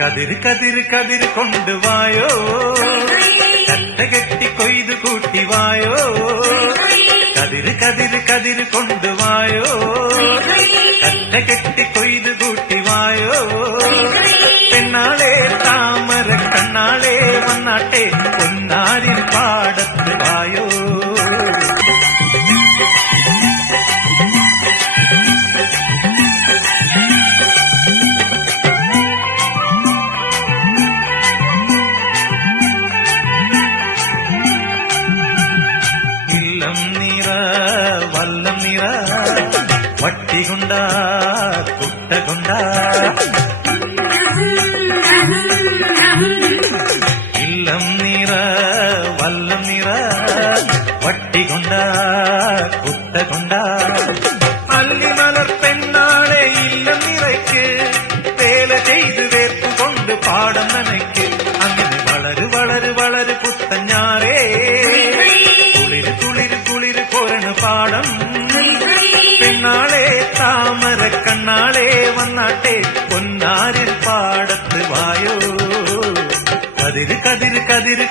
കതിര് കതിര് കതിര് കൊണ്ടുവായോ, കറ്റ കെട്ടി കൊയ്തു കൂട്ടിവായോ. കതിര് കതിര് കതിര് കൊണ്ടുവായോ, കറ്റ കെട്ടി കൊയ്തു കൂട്ടിവായോ. പെണ്ണാളെ താമര കണ്ണാളെ വന്നാട്ടെ പൊന്നാരിൻ പാടത്ത് വായോ. വല്ലം നിറ വട്ടികൊണ്ട കുട്ടകൊണ്ട ഇല്ലം നിറ വല്ലം നിറ വട്ടികൊണ്ട കുട്ടകൊണ്ട. അല്ലിമലർ പെണ്ണാളെ ഇല്ലം നിറയ്ക്ക് വേല ചെയ്ത് വേർത്തുകൊണ്ട് പാടം നനയ്ക്ക്. അങ്ങനെ വളര് വളര് വളര് പുത്തഞ്ഞാറേ കുളിര് കുളിര് കുളിര് കൊരണ പാടം. പെണ്ണാളെ താമര കണ്ണാളെ വന്നാട്ടെ പൊന്നാരിൽ പാടത്ത് വായോ. കതിര് കതിര് കതിര്